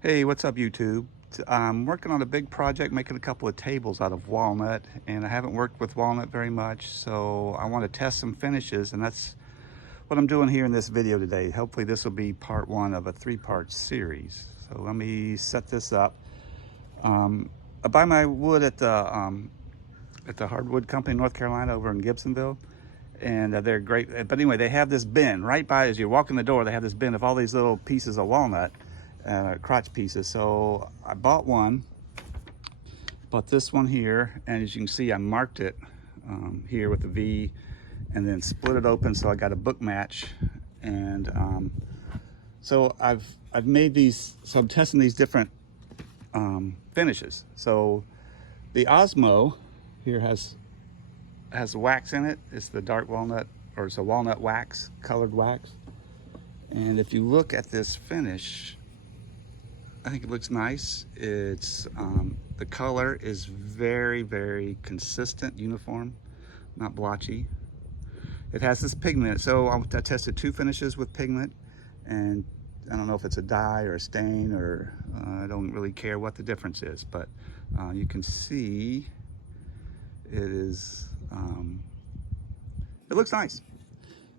Hey, what's up, YouTube? I'm working on a big project, making a couple of tables out of walnut, and I haven't worked with walnut very much, so I want to test some finishes, and that's what I'm doing here in this video today. Hopefully this will be part one of a three-part series. So let me set this up. I buy my wood at the hardwood company in North Carolina over in Gibsonville, and they're great. But anyway, they have this bin right by, as you walk in the door, they have this bin of all these little pieces of walnut, crotch pieces. So I bought this one here, and as you can see, I marked it here with a V, and then split it open so I got a book match. And so I've made these, so I'm testing these different finishes. So the Osmo here has wax in it. It's the dark walnut, or it's a walnut wax, colored wax. And if you look at this finish, I think it looks nice. It's the color is very, very consistent, uniform, not blotchy. It has this pigment. So I tested two finishes with pigment, and I don't know if it's a dye or a stain, or I don't really care what the difference is, but you can see it is, it looks nice.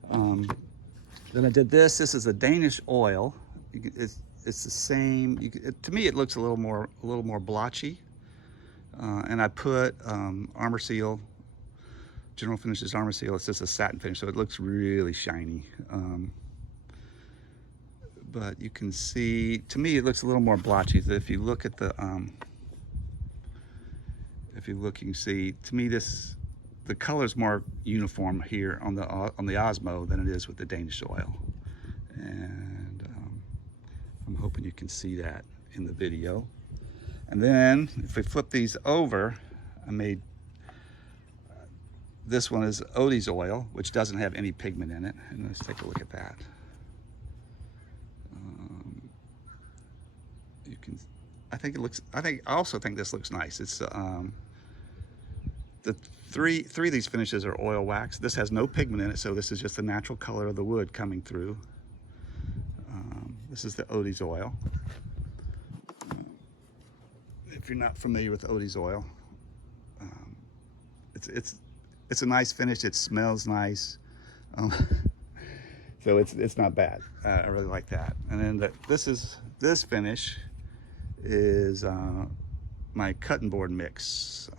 Then I did this. This is a Danish oil. It's the same. To me, it looks a little more blotchy. And I put Armor Seal, General Finishes Armor Seal. It's just a satin finish, so it looks really shiny. But you can see, to me, it looks a little more blotchy. So if you look at the, you can see, to me, the color's more uniform here on the Osmo than it is with the Danish oil. And I'm hoping you can see that in the video. And then if we flip these over, I made, this one is Odie's oil, which doesn't have any pigment in it. And let's take a look at that. You can, I also think this looks nice. It's the three of these finishes are oil wax. This has no pigment in it, so this is just the natural color of the wood coming through. This is the Odie's oil. If you're not familiar with Odie's oil, it's a nice finish. It smells nice, so it's not bad. I really like that. And then this finish is my cutting board mix,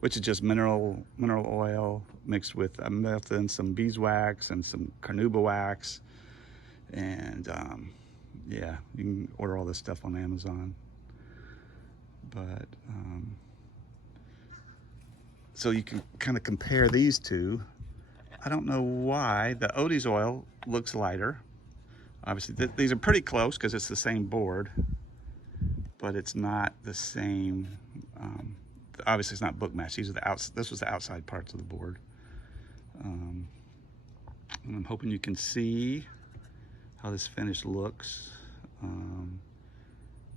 which is just mineral oil mixed with melted some beeswax and some carnauba wax. And yeah, you can order all this stuff on Amazon. But so you can kind of compare these two. I don't know why the Odie's oil looks lighter. Obviously, these are pretty close because it's the same board, but it's not the same. Obviously, it's not book match. These are this was the outside parts of the board. And I'm hoping you can see how this finish looks.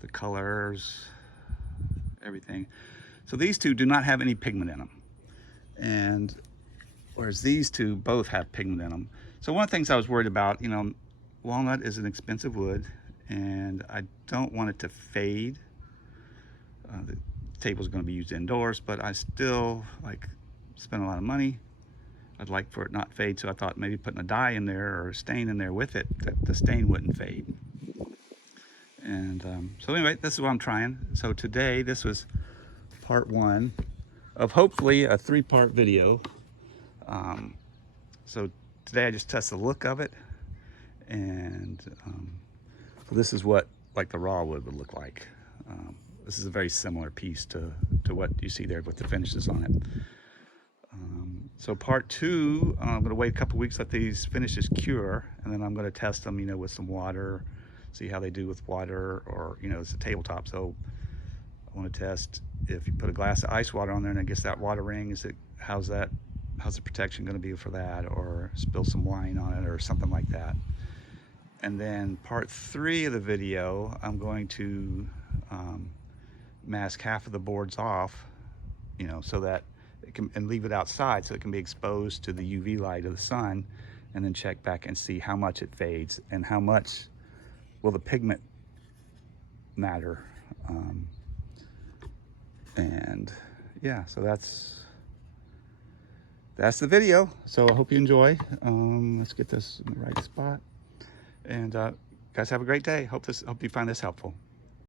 The colors, everything. So these two do not have any pigment in them, and whereas these two both have pigment in them. So one of the things I was worried about, walnut is an expensive wood, and I don't want it to fade. The table is going to be used indoors, but I still spend a lot of money. I'd like for it not fade, so I thought maybe putting a dye in there or a stain in there with it, that the stain wouldn't fade. And so anyway, this is what I'm trying. So today, this was part one of hopefully a three-part video. So today I just test the look of it, and so this is what the raw wood would look like. This is a very similar piece to what you see there with the finishes on it. So part two, I'm going to wait a couple weeks, let these finishes cure, and then I'm going to test them, with some water, see how they do with water, or it's a tabletop, so I want to test if you put a glass of ice water on there and it gets that water ring, how's the protection going to be for that, or spill some wine on it or something like that. And then part three of the video, I'm going to mask half of the boards off, so that it can, and leave it outside so it can be exposed to the UV light of the sun, and then check back and see how much it fades and how much will the pigment matter. And yeah, so that's the video. So I hope you enjoy. Let's get this in the right spot. And guys, have a great day. Hope you find this helpful.